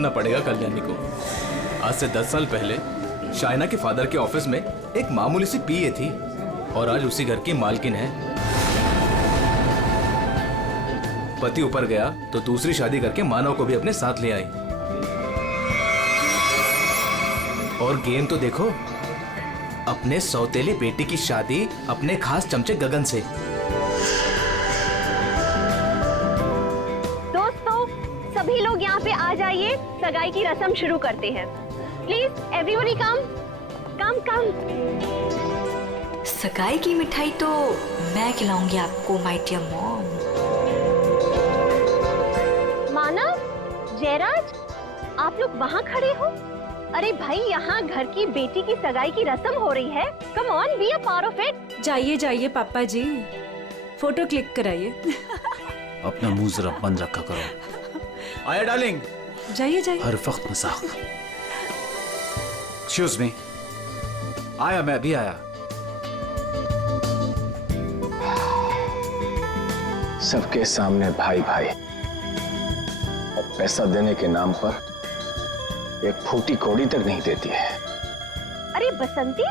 मानना पड़ेगा कल्याणी को। आज से 10 साल पहले शाइना के फादर के ऑफिस में एक मामूली सी पीए थी और आज उसी घर की मालकिन है। पति ऊपर गया तो दूसरी शादी करके मानव को भी अपने साथ ले आई। और गेम तो देखो, अपने सौतेली बेटी की शादी अपने खास चमचे गगन से। दोस्तों, सभी लोग यहाँ पे आ जाइए, सगाई की रस्म शुरू करते हैं। प्लीज एवरीबॉडी कम कम। सगाई की मिठाई तो मैं खिलाऊंगी आपको माय डियर मॉम। मानव, जयराज, आप लोग वहाँ खड़े हो? अरे भाई, यहाँ घर की बेटी की सगाई की रस्म हो रही है। Come on, be a part of it. जाइए जाइए पापा जी, फोटो क्लिक कराइए। अपना मुंह जरा बंद रखा करो। आया डार्लिंग। जाइए जाइए। हर वक्त मजाक। Excuse me. आया, मैं अभी आया। सबके सामने भाई भाई, और पैसा देने के नाम पर एक फूटी कौड़ी तक नहीं देती है। अरे बसंती,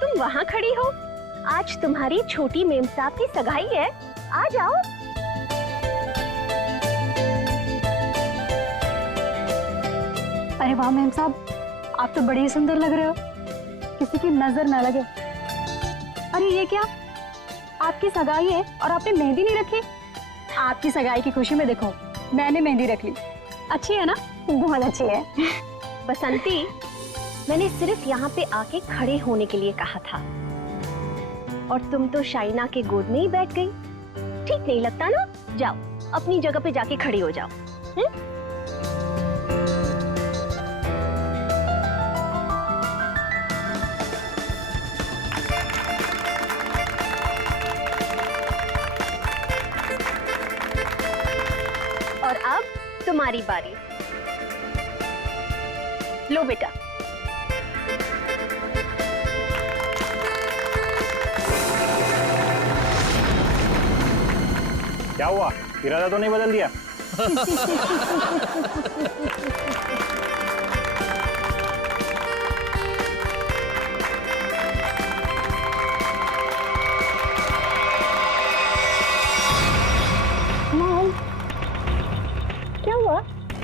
तुम वहाँ खड़ी हो? आज तुम्हारी छोटी मेम साहब की सगाई है, आ जाओ। अरे वाह मेम साहब, आप तो बड़ी सुंदर लग रहे हो, किसी की नजर ना लगे। अरे ये क्या, आपकी सगाई है और आपने मेहंदी नहीं रखी? आपकी सगाई की खुशी में देखो, मैंने मेहंदी रख ली। अच्छी है ना? बहुत अच्छी है। बसंती, मैंने सिर्फ यहाँ पे आके खड़े होने के लिए कहा था, और तुम तो शाइना के गोद में ही बैठ गई। ठीक नहीं लगता ना? जाओ अपनी जगह पे जाके खड़ी हो जाओ। और अब तुम्हारी बारी। लो बेटा। क्या हुआ, इरादा तो नहीं बदल दिया? मॉम, क्या हुआ?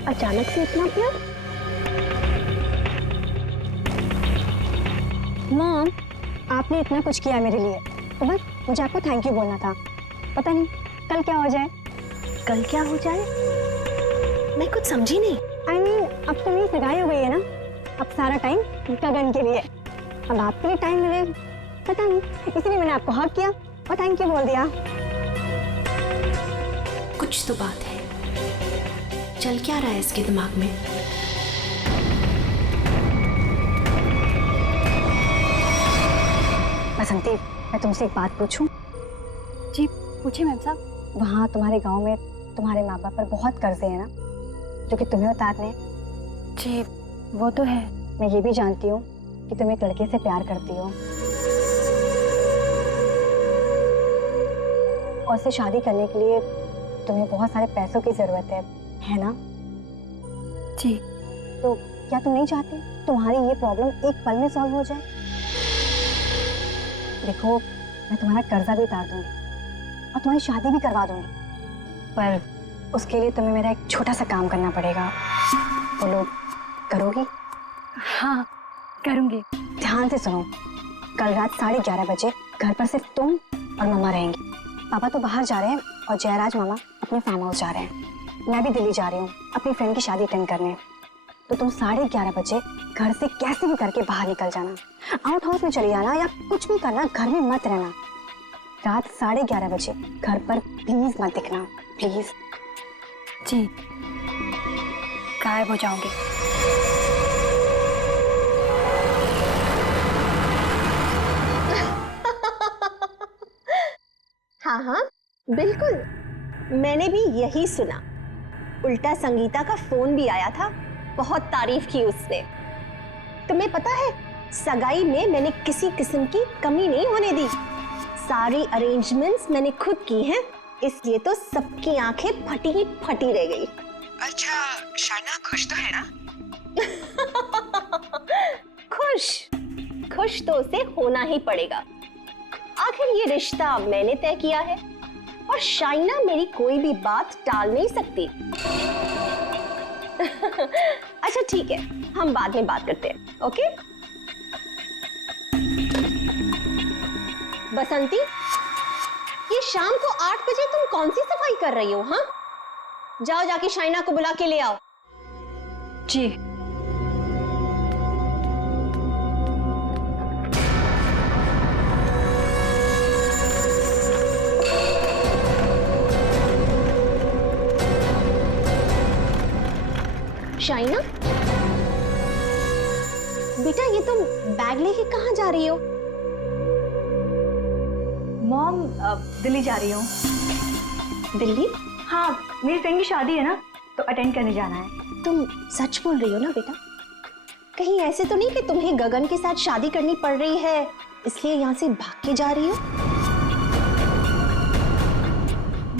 अचानक से इतना प्यार? मॉम, आपने इतना कुछ किया मेरे लिए, तो बस मुझे आपको थैंक यू बोलना था। पता नहीं कल क्या हो जाए। कल क्या हो जाए? मैं कुछ समझी नहीं। I mean, अब तो मेरी सगाई हो गई है ना, अब सारा टाइम गगन के लिए। अब आपके लिए टाइम मिले, पता नहीं, इसलिए मैंने आपको हक किया और थैंक यू बोल दिया। कुछ तो बात है, चल क्या रहा है इसके दिमाग में? बसंती, मैं तुमसे एक बात पूछूं? जी पूछिए मैम साहब। वहाँ तुम्हारे गांव में तुम्हारे माँ बाप पर बहुत कर्जे हैं ना, जो कि तुम्हें उतारने हैं? जी वो तो है। मैं ये भी जानती हूँ कि तुम एक लड़के से प्यार करती हो और उससे शादी करने के लिए तुम्हें बहुत सारे पैसों की जरूरत है ना? जी। तो क्या तुम नहीं चाहती तुम्हारी ये प्रॉब्लम एक पल में सॉल्व हो जाए? देखो, मैं तुम्हारा कर्जा भी उतार दूंगी और तुम्हारी शादी भी करवा दूंगी, पर उसके लिए तुम्हें मेरा एक छोटा सा काम करना पड़ेगा। बोलो, करोगी? हाँ करूंगी। ध्यान से सुनो, कल रात 11:30 बजे घर पर सिर्फ तुम और मम्मा रहेंगी। पापा तो बाहर जा रहे हैं और जयराज मामा अपने फार्म हाउस जा रहे हैं। मैं भी दिल्ली जा रही हूँ अपनी फ्रेंड की शादी अटेंड करने। तो तुम 11:30 बजे घर से कैसे भी करके बाहर निकल जाना, आउट हाउस में चली जाना या कुछ भी करना, घर में मत रहना। रात 11:30 बजे घर पर प्लीज मत दिखना, प्लीज। जी, गायब हो जाओगे। हाँ हाँ बिल्कुल, मैंने भी यही सुना। उल्टा संगीता का फोन भी आया था, बहुत तारीफ की उसने। तुम्हें पता है, सगाई में मैंने किसी किस्म की कमी नहीं होने दी। सारी अरेंजमेंट्स मैंने खुद की हैं, इसलिए तो सबकी आंखें फटी ही फटी रह गई। अच्छा, शाइना खुश तो है ना? खुश खुश तो उसे होना ही पड़ेगा। आखिर ये रिश्ता मैंने तय किया है और शाइना मेरी कोई भी बात टाल नहीं सकती। अच्छा ठीक है, हम बाद में बात करते हैं। ओके बसंती, ये शाम को 8 बजे तुम कौन सी सफाई कर रही हो? हाँ, जाओ जाके शाइना को बुला के ले आओ। जी। शाइना बेटा, ये तुम बैग लेके कहाँ जा रही हो? मॉम दिल्ली जा रही हूँ। दिल्ली? हाँ, मेरी फ्रेंड की शादी है ना, तो अटेंड करने जाना है। तुम सच बोल रही हो ना बेटा? कहीं ऐसे तो नहीं कि तुम्हें गगन के साथ शादी करनी पड़ रही है इसलिए यहाँ से भाग के जा रही हो?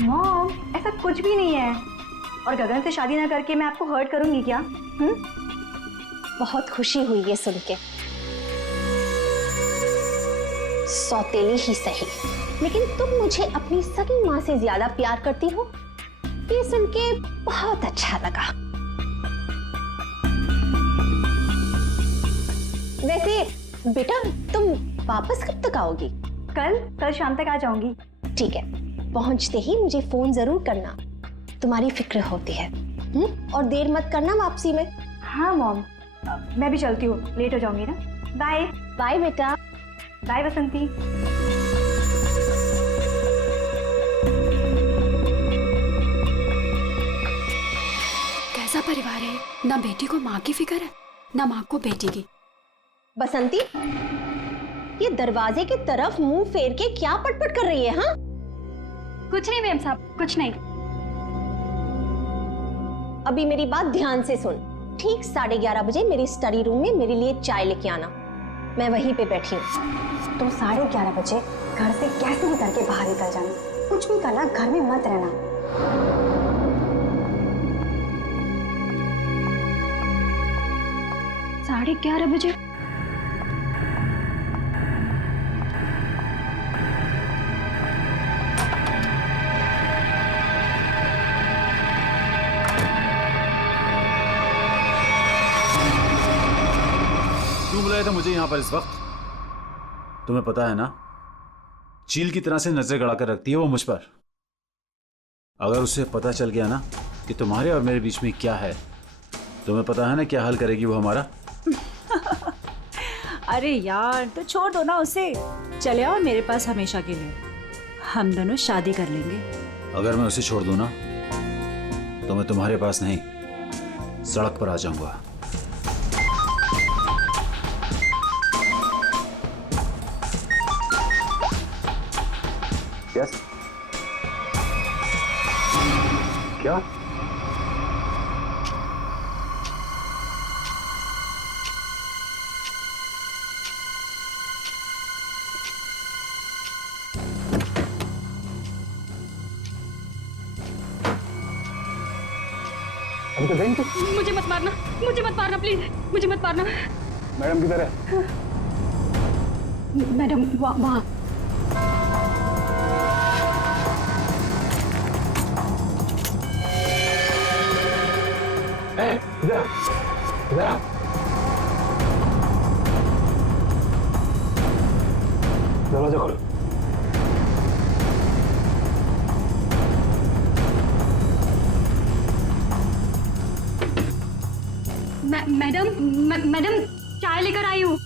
मॉम, ऐसा कुछ भी नहीं है। और गगन से शादी ना करके मैं आपको हर्ट करूंगी क्या? बहुत खुशी हुई ये सुन के। सौतेली ही सही, लेकिन तुम मुझे अपनी सगी माँ से ज्यादा प्यार करती हो, ये सुन के बहुत अच्छा लगा। वैसे बेटा, तुम वापस कब तक आओगी? कल शाम तक आ जाऊंगी। ठीक है, पहुंचते ही मुझे फोन जरूर करना, तुम्हारी फिक्र होती है। और देर मत करना वापसी में। हाँ मॉम, मैं भी चलती हूँ, लेट हो जाऊंगी ना। बाय। बाय बेटा। बाय बसंती। कैसा परिवार है, ना बेटी को माँ की फिक्र है ना माँ को बेटी की। बसंती, ये दरवाजे की तरफ मुंह फेर के क्या पटपट कर रही है? हाँ, कुछ नहीं मैम साहब, कुछ नहीं। अभी मेरी बात ध्यान से सुन। ठीक 11:30 बजे मेरी स्टडी रूम में मेरे लिए चाय लेके आना, मैं वहीं पे बैठी हूँ। तुम 11:30 बजे घर से कैसे भी करके बाहर निकल जाना, कुछ भी करना, घर में मत रहना। 11:30 बजे? क्यों बुलाया था मुझे यहाँ पर इस वक्त? तुम्हें पता है ना, चील की तरह से नजर गड़ाकर रखती है वो मुझ पर। अगर उसे पता चल गया ना कि तुम्हारे और मेरे बीच में क्या है, तुम्हें पता है ना क्या हल करेगी वो हमारा। अरे यार, तो छोड़ दो ना उसे, चले आओ मेरे पास हमेशा के लिए, हम दोनों शादी कर लेंगे। अगर मैं उसे छोड़ दूं ना तो मैं तुम्हारे पास नहीं, सड़क पर आ जाऊंगा। यस क्या? अभी तो गई थी। मुझे मत मारना, मुझे मत मारना प्लीज, मुझे मत मारना। मैडम किधर है? मैडम वहाँ। इधर इधर दरवाजा खोलो। मैडम चाय लेकर आई हूँ।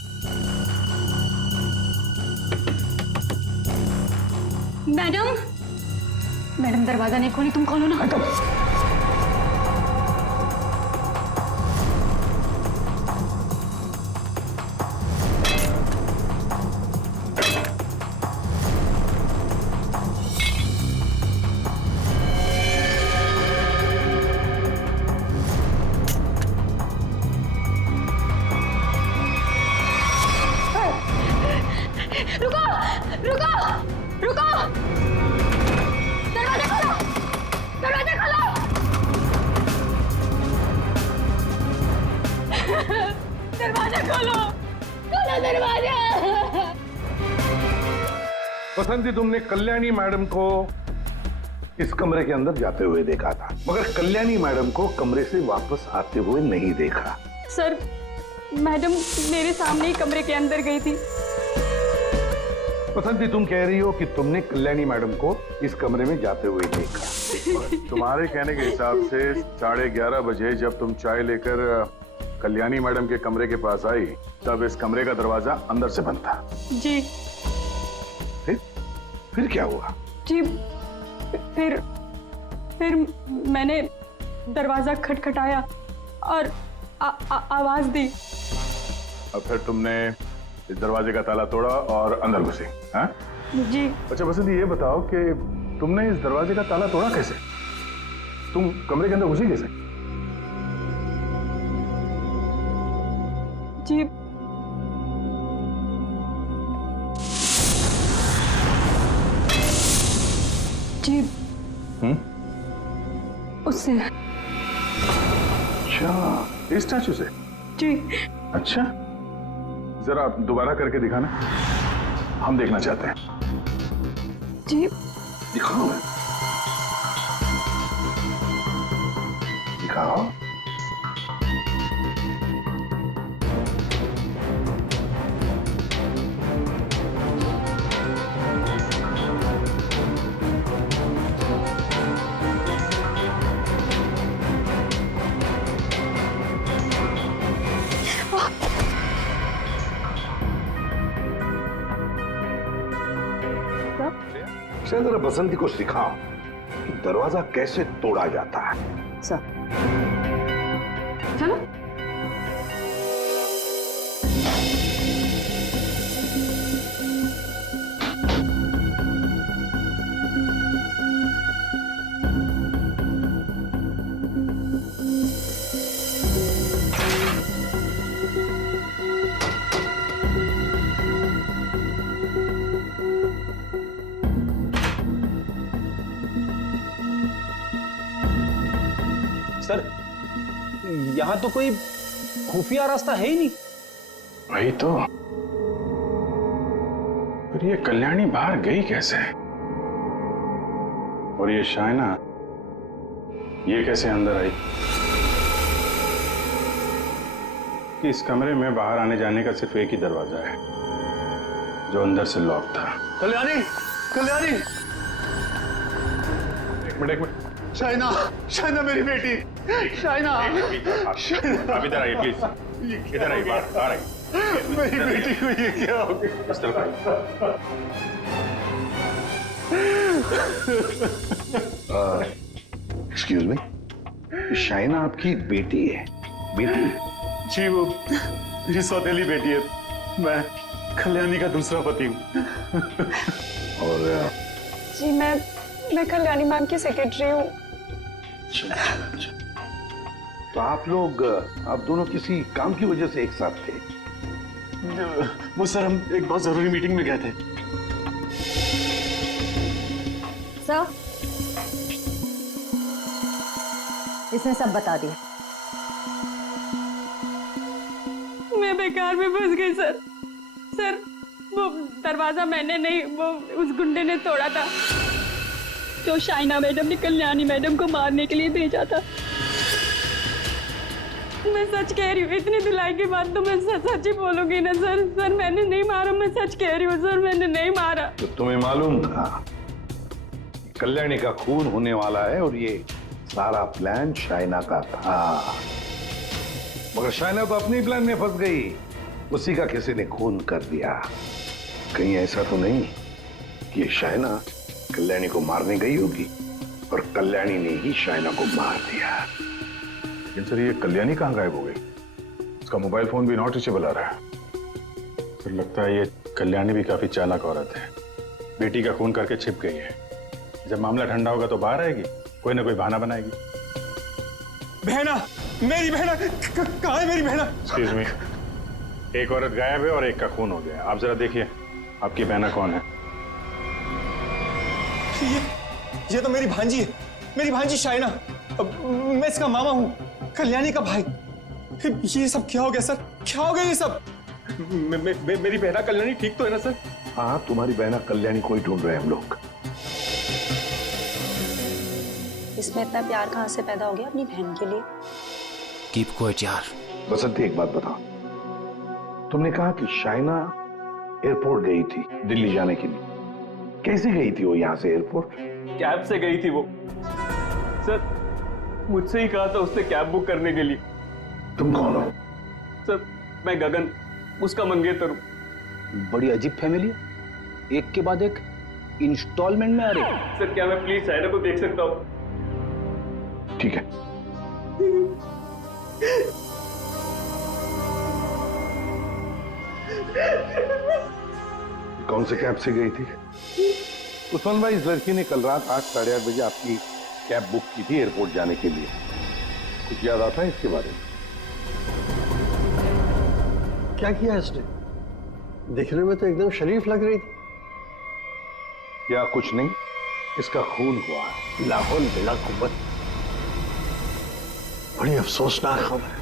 मैडम दरवाजा नहीं खोली, तुम खोलो ना। रुको रुको रुको, दरवाजा खोलो, दरवाजा खोलो। दरवाजा खोलो, खोलो दरवाजा। बसंती, तुमने कल्याणी मैडम को इस कमरे के अंदर जाते हुए देखा था, मगर कल्याणी मैडम को कमरे से वापस आते हुए नहीं देखा। सर, मैडम मेरे सामने ही कमरे के अंदर गई थी। बसंती, तुम कह रही हो कि तुमने कल्याणी मैडम को इस कमरे में जाते हुए देखा। तुम्हारे कहने के हिसाब से 11:30 बजे जब तुम चाय लेकर कल्याणी मैडम के कमरे के पास आई, तब इस कमरे का दरवाजा अंदर से बंद था। जी। फिर क्या हुआ? जी, फिर मैंने दरवाजा खटखटाया और आवाज दी। और फिर तुमने इस दरवाजे का ताला तोड़ा और अंदर घुसे, हाँ? जी। अच्छा बसंती, ये बताओ कि तुमने इस दरवाजे का ताला तोड़ा कैसे? तुम कमरे के अंदर घुसी कैसे? जी, जी, उससे। अच्छा, इस स्टैचू से? जी। अच्छा, जरा दोबारा करके दिखाना, हम देखना चाहते हैं। जी। दिखाओ, दिखाओ। शायद जरा बसंती को सिखाओ कि दरवाजा कैसे तोड़ा जाता है। सर, चलो। सर, यहाँ तो कोई खुफिया रास्ता है ही नहीं। वही तो। फिर ये कल्याणी बाहर गई कैसे? और ये शायना, ये कैसे अंदर आई? कि इस कमरे में बाहर आने जाने का सिर्फ एक ही दरवाजा है, जो अंदर से लॉक था। कल्याणी, कल्याणी, एक मिनट। शाइना, शाइना मेरी बेटी, शाइना, आप इधर आइए प्लीज, इधर आइए, बाहर आइए। मेरी बेटी को ये क्या हो गया? इस तरफ आइए। एक्सक्यूज मी, शाइना आपकी बेटी है? बेटी? जी, वो मेरी सौतेली बेटी है। मैं कल्याणी का दूसरा पति हूँ। और जी, मैं कल्याणी मैम की सेक्रेटरी हूँ। अच्छा। तो आप दोनों किसी काम की वजह से एक साथ थे? वो सर, हम एक बहुत जरूरी मीटिंग में गए थे। सर, इसने सब बता दिया। मैं बेकार में फंस गई सर। सर, वो दरवाजा मैंने नहीं, वो उस गुंडे ने तोड़ा था, जो शाइना मैडम ने कल्याणी मैडम को मारने के लिए भेजा था। मैं सच कह रही हूँ, इतनी धुलाई के बाद तो मैं सच ही बोलूंगी ना सर। सर, मैंने नहीं मारा, मैं सच कह रही हूँ सर, मैंने नहीं मारा। तो तुम्हें मालूम था कल्याणी का खून होने वाला है और ये सारा प्लान शाइना का था, मगर शाइना तो अपनी प्लान में फंस गई, उसी का किसी ने खून कर दिया। कहीं ऐसा तो नहीं कि शाइना कल्याणी को मारने गई होगी और कल्याणी ने ही शाइना को मार दिया? लेकिन सर, ये कल्याणी कहाँ गायब हो गई? उसका मोबाइल फोन भी नॉट रीचेबल आ रहा है। फिर लगता है ये कल्याणी भी काफी चालाक औरत है, बेटी का खून करके छिप गई है। जब मामला ठंडा होगा तो बाहर आएगी, कोई ना कोई बहाना बनाएगी। बहना, मेरी बहना, कहाँ है मेरी बहना? एक्सक्यूज मी, एक औरत गायब है और एक का खून हो गया। आप जरा देखिए, आपकी बहना कौन है? ये तो मेरी भांजी है, मेरी भांजी शाइना। मैं इसका मामा हूँ, कल्याणी का भाई। ये सब क्या हो गया सर? क्या हो गया ये सब? मेरी बहना कल्याणी ठीक तो है ना सर? हाँ, तुम्हारी बहना कल्याणी को ही ढूंढ रहे हैं हम लोग। इसमें इतना प्यार कहाँ से पैदा हो गया अपनी बहन के लिए? कीप क्वाइट यार। बसंती, एक बात बताओ, तुमने कहा कि शाइना एयरपोर्ट गई थी दिल्ली जाने के लिए। कैसे गई थी वो यहाँ से एयरपोर्ट? कैब से गई थी वो सर। मुझसे ही कहा था उसने कैब बुक करने के लिए। तुम कौन हो? सर मैं गगन, उसका मंगेतर हूँ। बड़ी अजीब फैमिली है, एक के बाद एक इंस्टॉलमेंट में आ रहे। सर क्या मैं प्लीज शाइना को देख सकता हूँ? ठीक है। कौन से कैब से गई थी? उस्मान भाई, इस लड़की ने कल रात 8, साढ़े 8 बजे आपकी कैब बुक की थी एयरपोर्ट जाने के लिए। कुछ याद आता है इसके बारे में? क्या किया इसने? दिखने में तो एकदम शरीफ लग रही थी। क्या कुछ नहीं, इसका खून हुआ है। लाहौल बिला कुव्वत। बड़ी अफसोसनाक खबर है।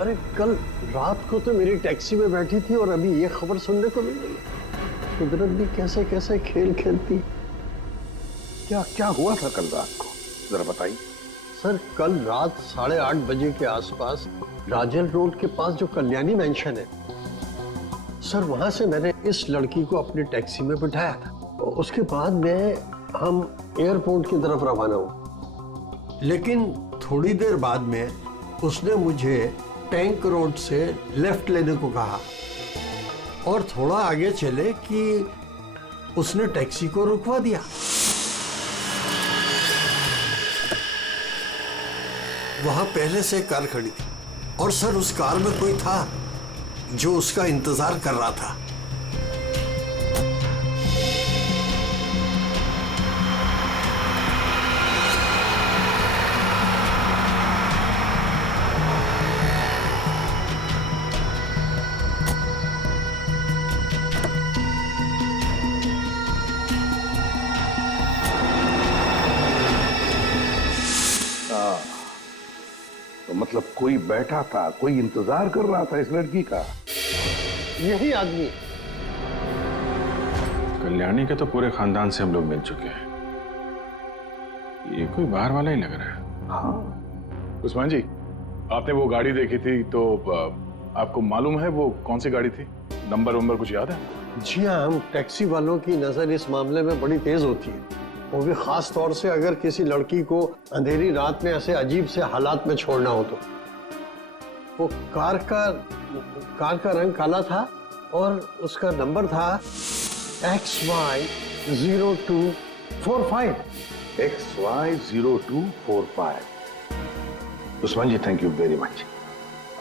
अरे कल रात को तो मेरी टैक्सी में बैठी थी और अभी ये खबर सुनने को मिल रही है। कुदरत भी कैसे कैसे खेल खेलती। क्या क्या हुआ था कल रात को, जरा बताइए। सर कल रात 8:30 बजे के आसपास राजल रोड के पास जो कल्याणी मैंशन है सर, वहां से मैंने इस लड़की को अपनी टैक्सी में बिठाया था। उसके बाद में हम एयरपोर्ट की तरफ रवाना हुए, लेकिन थोड़ी देर बाद में उसने मुझे टैंक रोड से लेफ्ट लेने को कहा और थोड़ा आगे चले कि उसने टैक्सी को रुकवा दिया। वहां पहले से कार खड़ी थी और सर उस कार में कोई था जो उसका इंतजार कर रहा था। तो मतलब कोई बैठा था, कोई इंतजार कर रहा था इस लड़की का। यही आदमी। कल्याणी के तो पूरे खानदान से हम लोग मिल चुके हैं। ये कोई बाहर वाला ही लग रहा है। हाँ उस्मान जी, आपने वो गाड़ी देखी थी तो आपको मालूम है वो कौन सी गाड़ी थी? नंबर वंबर कुछ याद है? जी हाँ, हम टैक्सी वालों की नजर इस मामले में बड़ी तेज होती है, वो भी खास तौर से अगर किसी लड़की को अंधेरी रात में ऐसे अजीब से हालात में छोड़ना हो तो। वो कार का रंग काला था और उसका नंबर था XY0245। XY0245। Usman ji, thank you very much.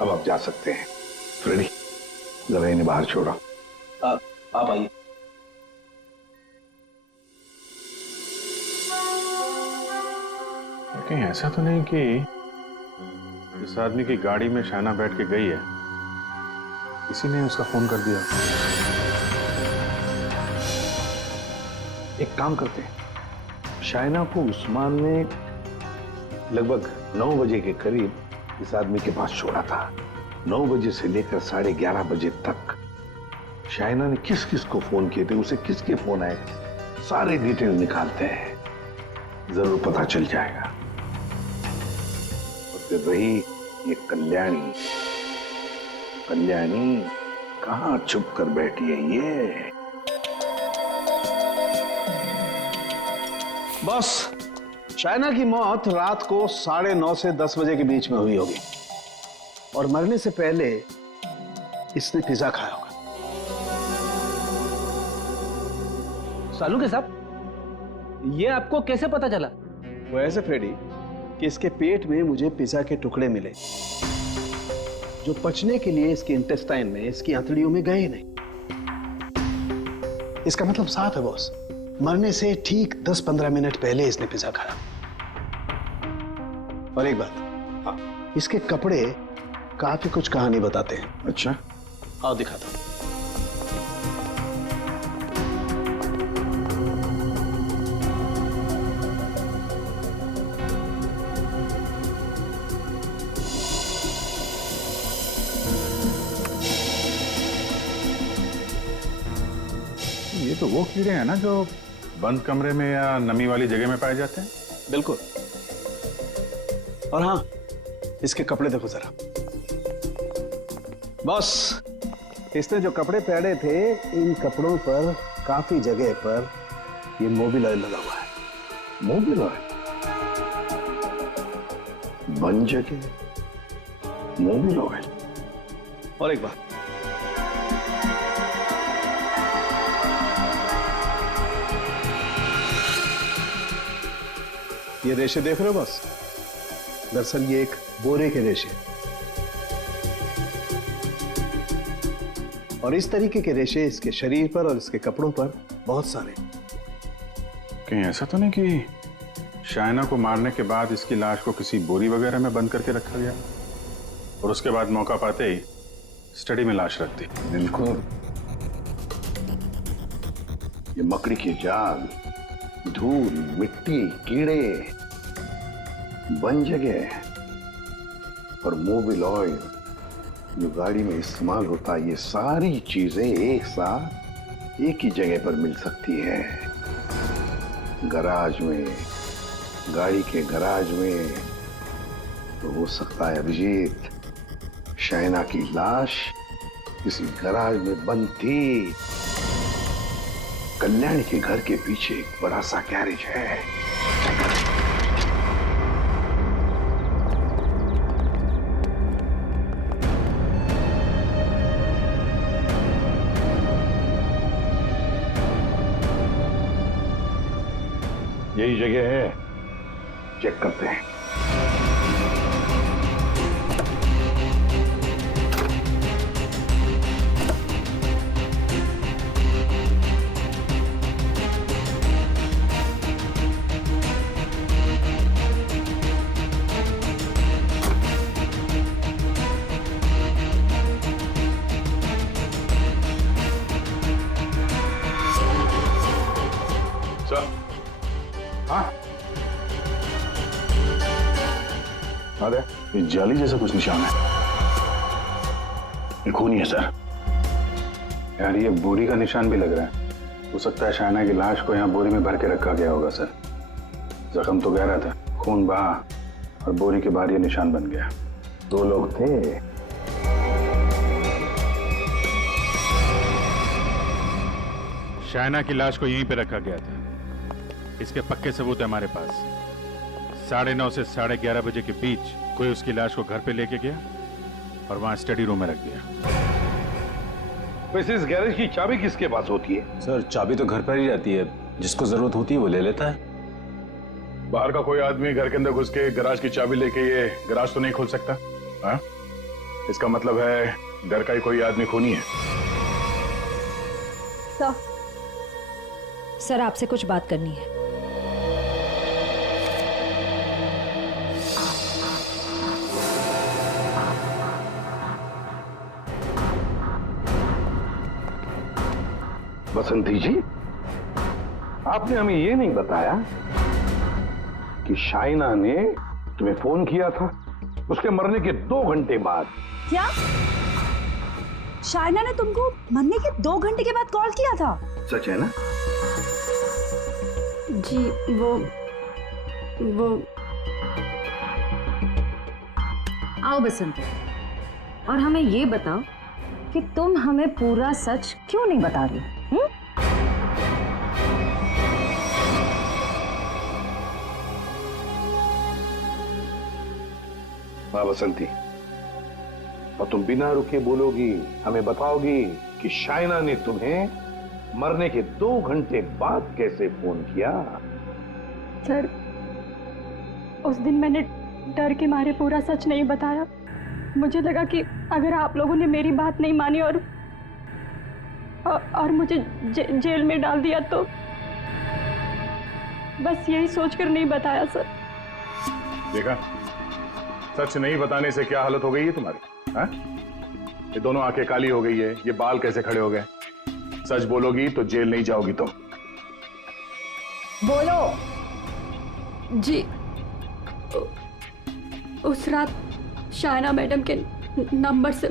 अब आप जा सकते हैं। फ्रेडी, जरा इन्हें बाहर छोड़ो। आप आइए। कहीं ऐसा तो नहीं कि इस आदमी की गाड़ी में शाइना बैठ के गई है, किसी ने उसका फोन कर दिया? एक काम करते हैं, शाइना को उस्मान ने लगभग 9 बजे के करीब इस आदमी के पास छोड़ा था। 9 बजे से लेकर 11:30 बजे तक शाइना ने किस किस को फोन किए थे, उसे किसके फोन आए, सारे डिटेल निकालते हैं, जरूर पता चल जाएगा। और फिर रही ये कल्याणी कहां छुप कर बैठी है ये? बस शाइना की मौत रात को 9:30 से 10 बजे के बीच में हुई होगी और मरने से पहले इसने पिज्जा खाया होगा। सालू के साहब, ये आपको कैसे पता चला? वो ऐसे फ्रेडी कि इसके पेट में मुझे पिज्जा के टुकड़े मिले जो पचने के लिए इसके इंटेस्टाइन में, इसकी आंतड़ियों में गए नहीं। इसका मतलब साफ है बॉस, मरने से ठीक 10-15 मिनट पहले इसने पिज्जा खाया। और एक बात, इसके कपड़े काफी कुछ कहानी बताते हैं। अच्छा, आओ दिखाता हूं। तो वो कीड़े हैं ना जो बंद कमरे में या नमी वाली जगह में पाए जाते हैं? बिल्कुल। और हाँ, इसके कपड़े देखो जरा। बॉस, इसने जो कपड़े पहने थे, इन कपड़ों पर काफी जगह पर ये मोबिल ऑयल लगा हुआ है। Mobil oil? बन जगह मोबिल ऑयल? और एक बात, ये रेशे देख रहे हो बॉस? दरअसल ये एक बोरे के रेशे, और इस तरीके के रेशे इसके शरीर पर और इसके कपड़ों पर बहुत सारे। कहीं ऐसा तो नहीं कि शायना को मारने के बाद इसकी लाश को किसी बोरी वगैरह में बंद करके रखा गया और उसके बाद मौका पाते ही स्टडी में लाश रख दी? बिल्कुल। ये मकड़ी की जाल, धूल, मिट्टी, कीड़े, बन जगह और मोबिल ऑयल जो गाड़ी में इस्तेमाल होता है, ये सारी चीजें एक साथ एक ही जगह पर मिल सकती है। गराज में, गाड़ी के गराज में। तो हो सकता है अभिजीत, शायना की लाश किसी गराज में बंद थी। कल्याणी के घर के पीछे एक बड़ा सा गैरेज है। यही जगह है, चेक करते हैं। अरे ये जाली जैसा कुछ निशान है। ये खून ही है सर। यार ये बोरी का निशान भी लग रहा है। हो सकता है शायना की लाश को यहाँ बोरी में भर के रखा गया होगा सर। जख्म तो गहरा था, खून बहा और बोरी के बाहर ये निशान बन गया। 2 लोग थे। शायना की लाश को यहीं पे रखा गया था। इसके पक्के सबूत है हमारे पास। 9:30 से 11:30 बजे के बीच कोई उसकी लाश को घर पे लेके गया और वहां स्टडी रूम में रख दिया। वैसे इस गैरेज की चाबी किसके पास होती है? सर चाबी तो घर पर ही रहती है, जिसको जरूरत होती है वो ले लेता है। बाहर का कोई आदमी घर के अंदर घुस के गराज की चाबी लेके ये गराज तो नहीं खोल सकता? हाँ? इसका मतलब है घर का ही कोई आदमी खूनी है। सर आपसे कुछ बात करनी है। बसंती जी, आपने हमें ये नहीं बताया कि शायना ने तुम्हें फोन किया था उसके मरने के 2 घंटे बाद। क्या शायना ने तुमको मरने के 2 घंटे के बाद कॉल किया था? सच है ना? जी वो आओ बसंती, और हमें ये बताओ कि तुम हमें पूरा सच क्यों नहीं बता रही? हाँ बसंती, और तुम बिना रुके बोलोगी, हमें बताओगी कि शायना ने तुम्हें मरने के 2 घंटे बाद कैसे फोन किया? सर, उस दिन मैंने डर के मारे पूरा सच नहीं बताया। मुझे लगा कि अगर आप लोगों ने मेरी बात नहीं मानी और मुझे जेल में डाल दिया तो बस यही सोचकर नहीं बताया सर। देखा, सच नहीं बताने से क्या हालत हो गई है तुम्हारी? हाँ? ये दोनों आंखें काली हो गई है, ये बाल कैसे खड़े हो गए? सच बोलोगी तो जेल नहीं जाओगी तुम। बोलो। जी, उस रात शायना मैडम के नंबर से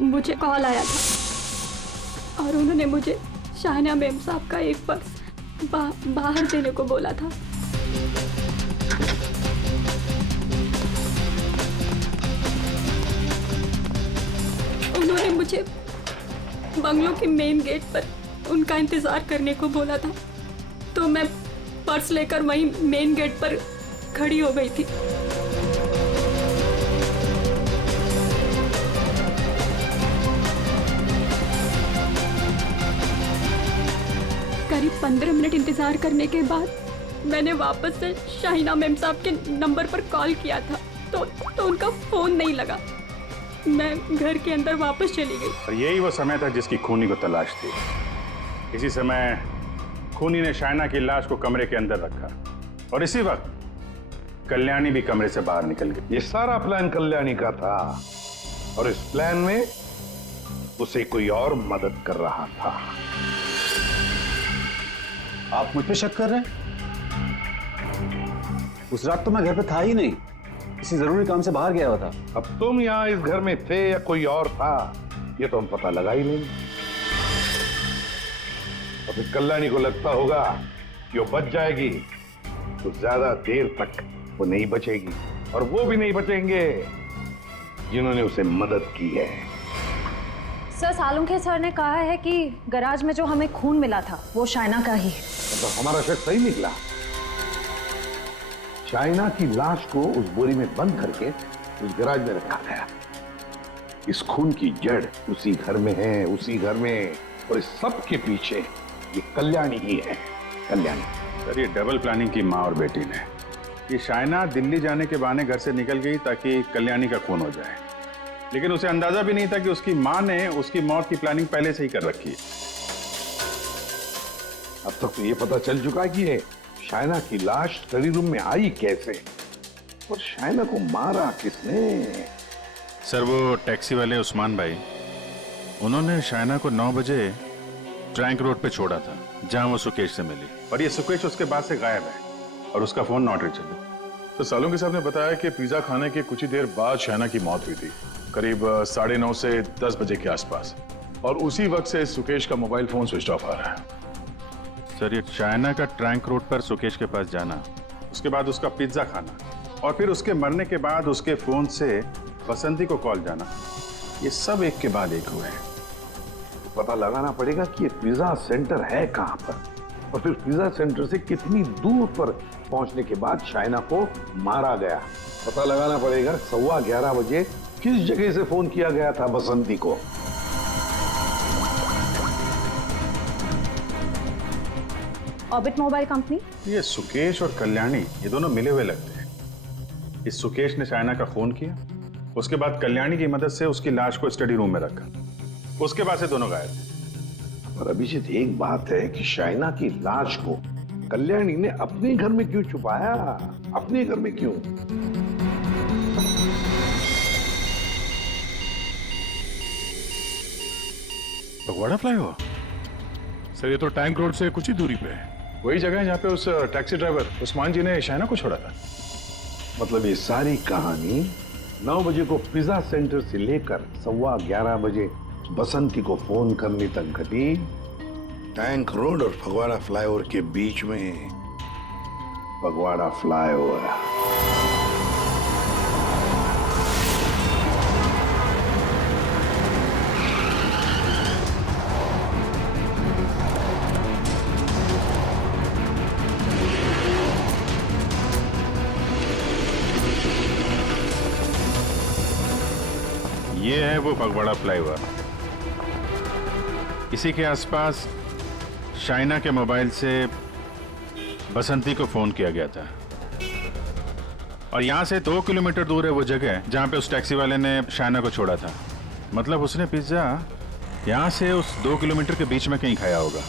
मुझे कॉल आया था और उन्होंने मुझे शाइना मैम साहब का एक पर्स बाहर देने को बोला था। उन्होंने मुझे बंगलों के मेन गेट पर उनका इंतजार करने को बोला था, तो मैं पर्स लेकर वहीं मेन गेट पर खड़ी हो गई थी। करीब 15 मिनट इंतजार करने के बाद मैंने वापस से शाइना मैम साहब के नंबर पर कॉल किया था, तो उनका फोन नहीं लगा। मैं घर के अंदर वापस चली गई। और यही वो समय था जिसकी खूनी को तलाश थी। इसी समय खूनी ने शाइना की लाश को कमरे के अंदर रखा और इसी वक्त कल्याणी भी कमरे से बाहर निकल गई। ये सारा प्लान कल्याणी का था और इस प्लान में उसे कोई और मदद कर रहा था। आप मुझ पे शक कर रहे हैं? उस रात तो मैं घर पे था ही नहीं, किसी जरूरी काम से बाहर गया हुआ था। अब तुम यहाँ इस घर में थे या कोई और था, ये तो हम पता लगा ही नहीं। और फिर कल्याणी को लगता होगा कि वो बच जाएगी, तो ज्यादा देर तक वो नहीं बचेगी, और वो भी नहीं बचेंगे जिन्होंने उसे मदद की है। सर, सालुंखे सर ने कहा है कि गैराज में जो हमें खून मिला था वो शाइना का ही है। तो हमारा शक सही निकला। शाइना की लाश को उस बोरी में बंद करके उस गैराज में रखा गया। इस खून की जड़ उसी घर में है, उसी घर में, और इस सब के पीछे ये कल्याणी ही है। कल्याणी सर, ये डबल प्लानिंग की माँ और बेटी ने। ये शाइना दिल्ली जाने के बहाने घर से निकल गई ताकि कल्याणी का खून हो जाए, लेकिन उसे अंदाजा भी नहीं था कि उसकी माँ ने उसकी मौत की प्लानिंग पहले से ही कर रखी है। अब तक तो ये पता चल चुका है कि ये शाइना की लाश स्टडी रूम में आई कैसे, और शाइना को मारा किसने? सर, वो टैक्सी वाले उस्मान भाई, उन्होंने शाइना को 9 बजे ट्रैंक रोड पे छोड़ा था, जहां वो सुकेश से मिली, और ये सुकेश उसके बाद से गायब है और उसका फोन नॉट रीचेबल। तो सालुंखे साहब ने बताया कि पिज्जा खाने के कुछ ही देर बाद शाइना की मौत हुई थी, करीब 9:30 से 10 बजे के आसपास, और उसी वक्त से सुकेश का मोबाइल फोन स्विच ऑफ आ रहा है। सर, ये शाइना का ट्रैंक रोड पर सुकेश के पास जाना, उसके बाद उसका पिज्जा खाना, और फिर उसके मरने के बाद उसके फोन से बसंती को कॉल जाना, ये सब एक के बाद एक हुए हैं। पता लगाना पड़ेगा कि ये पिज्जा सेंटर है कहां पर, और फिर पिज्जा सेंटर से कितनी दूर पर पहुंचने के बाद शाइना को मारा गया। पता लगाना पड़ेगा 11:15 बजे किस जगह से फोन किया गया था बसंती को। Orbit mobile company. ये सुकेश और कल्याणी, ये दोनों मिले हुए लगते हैं। इस सुकेश ने शाइना का खून किया, उसके बाद कल्याणी की मदद से उसकी लाश को स्टडी रूम में रखा, उसके बाद से दोनों गायब थे। पर अभिजीत, एक बात है कि शाइना की लाश को कल्याणी ने अपने घर में क्यों छुपाया? अपने घर में क्यों? भगवाड़ा फ्लाईओवर? सर, ये तो टैंक रोड से कुछ ही दूरी पे है। वही जगह है जहाँ पे उस टैक्सी ड्राइवर उस्मान जी ने शाइना को छोड़ा था। मतलब ये सारी कहानी 9 बजे को पिज्जा सेंटर से लेकर 11:15 बजे बसंती को फोन करने तक घटी टैंक रोड और फगवाड़ा फ्लाईओवर के बीच में। फगवाड़ा फ्लाईओवर। ये है वो फगवाड़ा फ्लाईओवर। इसी के आसपास शाइना के मोबाइल से बसंती को फोन किया गया था, और यहां से 2 किलोमीटर दूर है वो जगह जहां पे उस टैक्सी वाले ने शाइना को छोड़ा था। मतलब उसने पिज्जा यहां से उस 2 किलोमीटर के बीच में कहीं खाया होगा।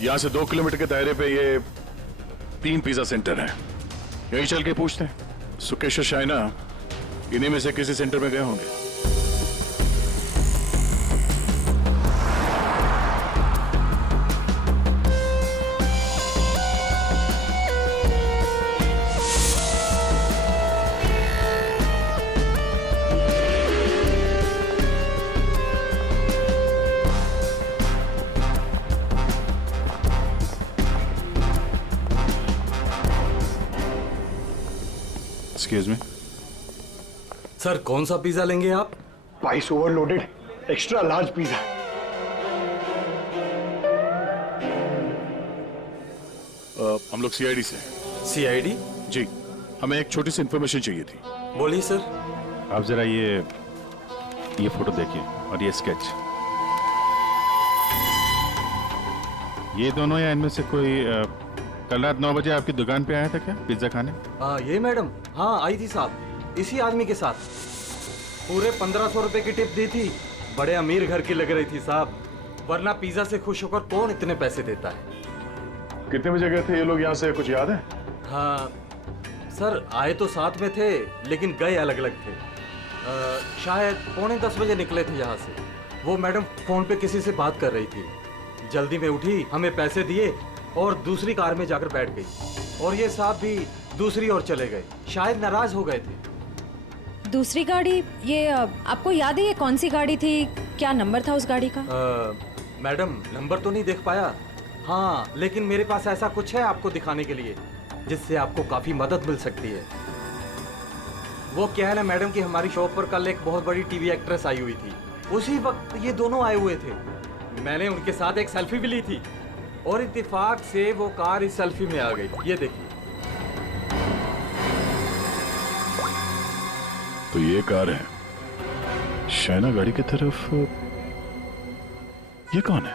यहाँ से 2 किलोमीटर के दायरे पे ये 3 पिज्जा सेंटर हैं। यही चल के पूछते हैं। सुकेश और शाइना इन्हीं में से किसी सेंटर में गए होंगे। Excuse me. सर कौन सा पिज्जा लेंगे आप? Spice overloaded extra large pizza. हम लोग सीआईडी से। सीआईडी? जी, हमें एक छोटी सी इंफॉर्मेशन चाहिए थी। बोलिए सर। आप जरा ये फोटो देखिए और ये स्केच। ये दोनों या इनमें से कोई कल रात 9 बजे आपकी दुकान पे आया था क्या पिज्जा खाने? ये मैडम, हाँ आई थी साहब, इसी आदमी के साथ। पूरे 1500 रुपए की टिप दी थी। बड़े अमीर घर की लग रही थी साहब, वरना पिज्जा से खुश होकर कौन इतने पैसे देता है। कितने बजे गए थे ये लोग यहाँ से, कुछ याद है? हाँ सर, आए तो साथ में थे लेकिन गए अलग अलग थे। शायद 9:45 बजे निकले थे यहाँ से। वो मैडम फोन पे किसी से बात कर रही थी, जल्दी में उठी, हमें पैसे दिए और दूसरी कार में जाकर बैठ गई। और ये साहब भी दूसरी ओर चले गए, शायद नाराज हो गए थे। दूसरी गाड़ी, ये आपको याद है ये कौन सी गाड़ी थी? क्या नंबर था उस गाड़ी का? मैडम नंबर तो नहीं देख पाया, हाँ लेकिन मेरे पास ऐसा कुछ है आपको दिखाने के लिए जिससे आपको काफी मदद मिल सकती है। वो क्या है ना मैडम कि हमारी शॉप पर कल एक बहुत बड़ी टीवी एक्ट्रेस आई हुई थी। उसी वक्त ये दोनों आए हुए थे। मैंने उनके साथ एक सेल्फी भी ली थी और इत्तेफाक से वो कार इस सेल्फी में आ गई। ये देखिए। तो ये कार है शाइना गाड़ी की तरफ। ये कौन है?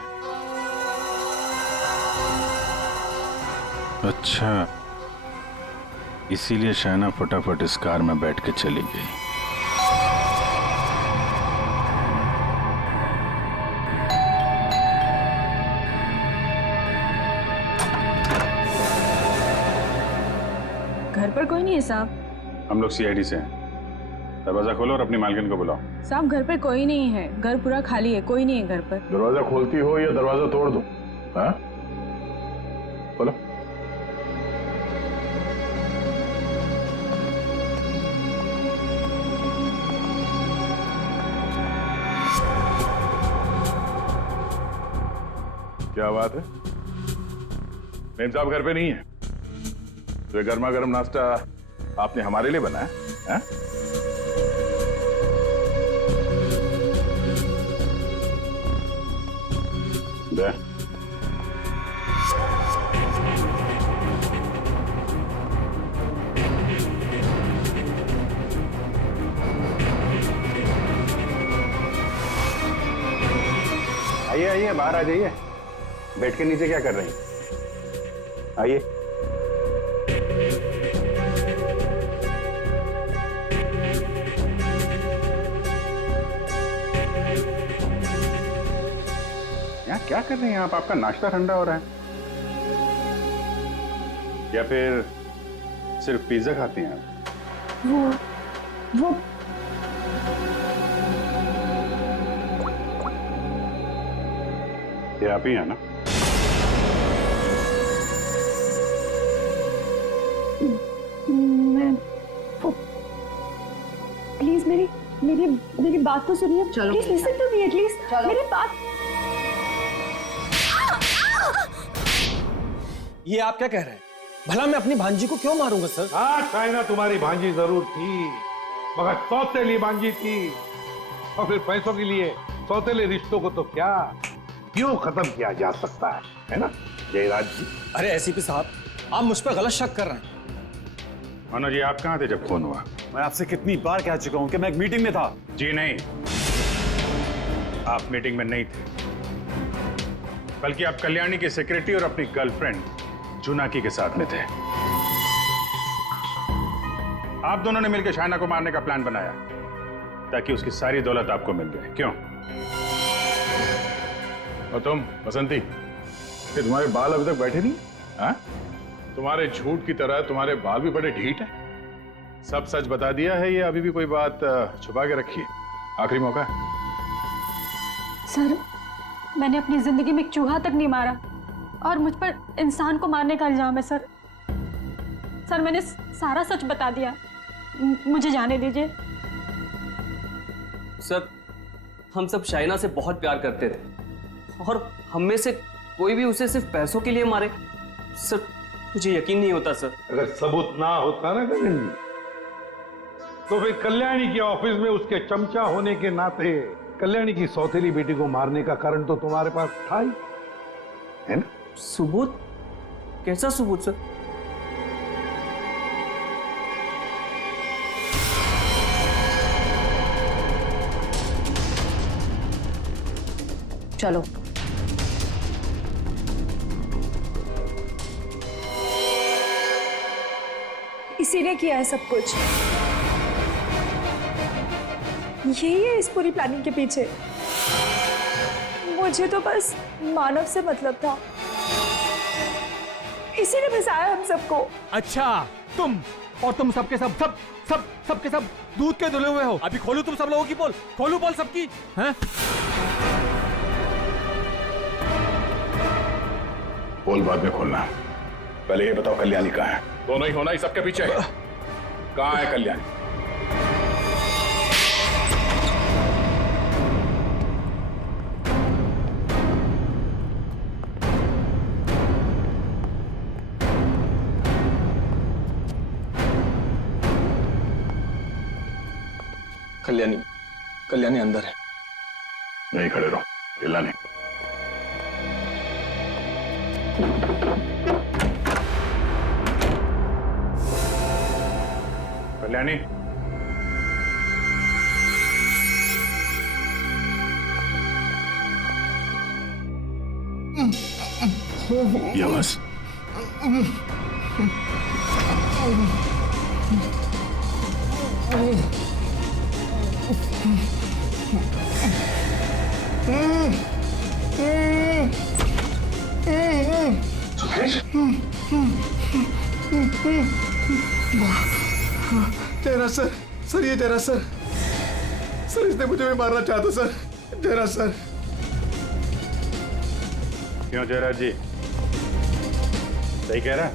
अच्छा, इसीलिए शाइना फटाफट इस कार में बैठ के चली गई। घर पर कोई नहीं है साहब। हम लोग सीआईडी से हैं। दरवाजा खोलो और अपनी मालकिन को बुलाओ। साहब घर पे कोई नहीं है, घर पूरा खाली है, कोई नहीं है घर पर। दरवाजा खोलती हो या दरवाजा तोड़ दो? हाँ, बोलो। क्या बात है, मेम साहब घर पे नहीं है? तो ये गर्मा गर्म नाश्ता आपने हमारे लिए बनाया है? दे। आइए आइए, बाहर आ जाइए। बैठ के नीचे क्या कर रही हैं? आइए। यहाँ क्या कर रही हैं आप? आपका नाश्ता ठंडा हो रहा है या फिर सिर्फ पिज्जा खाती हैं आप? वो ये आप ही हैं ना? मैं प्लीज मेरी बात तो सुनिए। Please listen to me at least. मेरी बात। ये आप क्या कह रहे हैं? भला मैं अपनी भांजी को क्यों मारूंगा सर? हाँ, शाइना तुम्हारी भांजी जरूर थी, मगर सौतेली भांजी थी। और फिर पैसों के लिए सौतेले रिश्तों को तो क्या क्यों खत्म किया जा सकता है ना जयराज जी? अरे एसीपी साहब, आप मुझ पर गलत शक कर रहे हैं। मनोज जी, आप कहाँ थे जब फोन हुआ? मैं आपसे कितनी बार कह चुका हूं कि मैं एक मीटिंग में था। जी नहीं, आप मीटिंग में नहीं थे, बल्कि आप कल्याणी के सेक्रेटरी और अपनी गर्लफ्रेंड जुनाकी के साथ में थे। आप दोनों ने मिलकर शाइना को मारने का प्लान बनाया ताकि उसकी सारी दौलत आपको मिल जाए। क्यों? और तुम बसंती, कि तुम्हारे बाल अभी तक बैठे नहीं? हाँ? तुम्हारे झूठ की तरह तुम्हारे बाल भी बड़े ढीठ हैं। सब सच बता दिया है या अभी भी कोई बात छुपा के रखी है? आखिरी मौका है। सर, मैंने अपनी जिंदगी में एक चूहा तक नहीं मारा और मुझ पर इंसान को मारने का इल्जाम है सर। सर मैंने सारा सच बता दिया, मुझे जाने दीजिए। सर, हम सब शाइना से बहुत प्यार करते थे और हम में से कोई भी उसे सिर्फ पैसों के लिए मारे, सर मुझे यकीन नहीं होता सर। अगर सबूत ना होता ना गगन जी, तो फिर कल्याणी के ऑफिस में उसके चमचा होने के नाते कल्याणी की सौतेली बेटी को मारने का कारण तो तुम्हारे पास था ही, है ना? सबूत? कैसा सबूत सर? चलो। इसी ने किया है सब कुछ। यही है इस पूरी प्लानिंग के पीछे। मुझे तो बस मानव से मतलब था, इसी ने फंसाया हम सबको। अच्छा, तुम सबके सबके सब दूध के धुले हुए हो। अभी खोलू तुम सब लोगों की पोल, खोलू पोल सबकी, हैं? पोल बाद में खोलना, पहले ये बताओ कल्याणी कहाँ है? दोनों ही होना ही सबके पीछे है। कहाँ है कल्याणी? कल्याणी अंदर है। नहीं खड़े रहो, हिलना नहीं। कल्याणी, ये बस। जयराज सर, ये जयराज सर, इसने मुझे भी मारना चाहता सर। जयराज सर। क्यों जयराज जी, सही कह रहा है?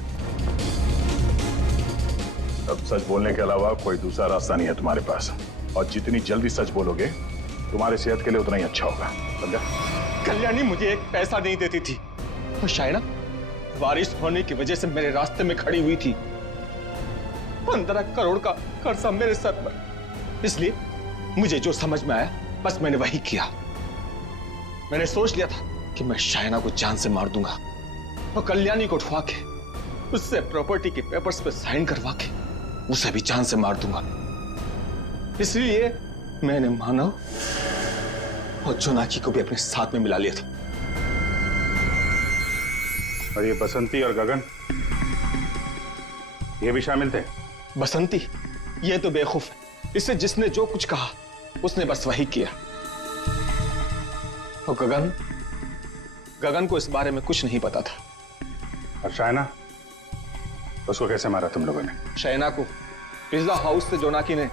अब सच बोलने के अलावा कोई दूसरा रास्ता नहीं है तुम्हारे पास, और जितनी जल्दी सच बोलोगे तुम्हारी सेहत के लिए उतना ही अच्छा होगा, समझा? कल्याणी मुझे एक पैसा नहीं देती थी, और शायना बारिश होने की वजह से मेरे रास्ते में खड़ी हुई थी। 15 करोड़ का कर्जा मेरे सर पर। इसलिए मुझे जो समझ में आया बस मैंने वही किया। मैंने सोच लिया था कि मैं शायना को जान से मार दूंगा और कल्याणी को उठवा के उससे प्रॉपर्टी के पेपर्स पे साइन करवा के उसे भी जान से मार दूंगा। इसलिए मैंने मानव और जोनाकी को भी अपने साथ में मिला लिया था। और ये बसंती और गगन, ये भी शामिल थे? बसंती ये तो बेवकूफ है, इससे जिसने जो कुछ कहा उसने बस वही किया। और गगन को इस बारे में कुछ नहीं पता था। और शायना, उसको कैसे मारा तुम लोगों ने? शायना को पिज्जा हाउस से जोनाकी ने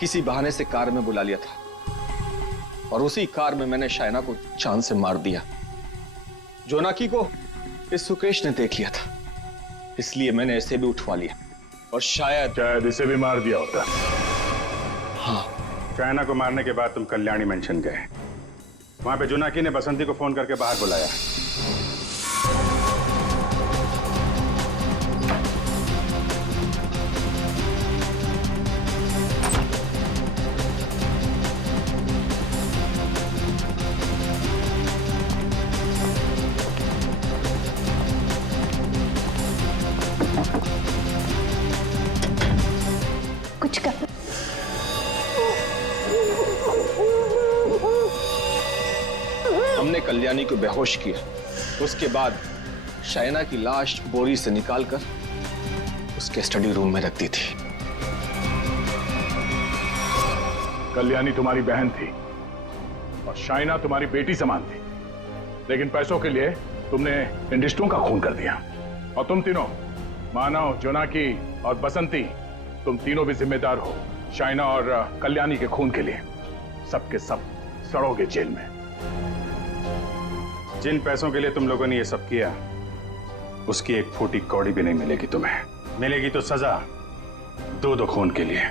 किसी बहाने से कार में बुला लिया था, और उसी कार में मैंने शायना को जान से मार दिया। जोनाकी को इस सुकेश ने देख लिया था, इसलिए मैंने इसे भी उठवा लिया, और शायद इसे भी मार दिया होता। हाँ। शायना को मारने के बाद तुम कल्याणी मेंशन गए, वहां पे जोनाकी ने बसंती को फोन करके बाहर बुलाया। कुछ कर। हमने कल्याणी को बेहोश किया, उसके बाद शायना की लाश बोरी से निकालकर उसके स्टडी रूम में रख दी थी। कल्याणी तुम्हारी बहन थी और शाइना तुम्हारी बेटी समान थी, लेकिन पैसों के लिए तुमने इंडस्ट्रियों का खून कर दिया। और तुम तीनों, मानव, जोनाकी और बसंती, तुम तीनों भी जिम्मेदार हो शाइना और कल्याणी के खून के लिए। सबके सब सड़ोगे जेल में। जिन पैसों के लिए तुम लोगों ने ये सब किया, उसकी एक फूटी कौड़ी भी नहीं मिलेगी तुम्हें। मिलेगी तो सजा 2-2 खून के लिए।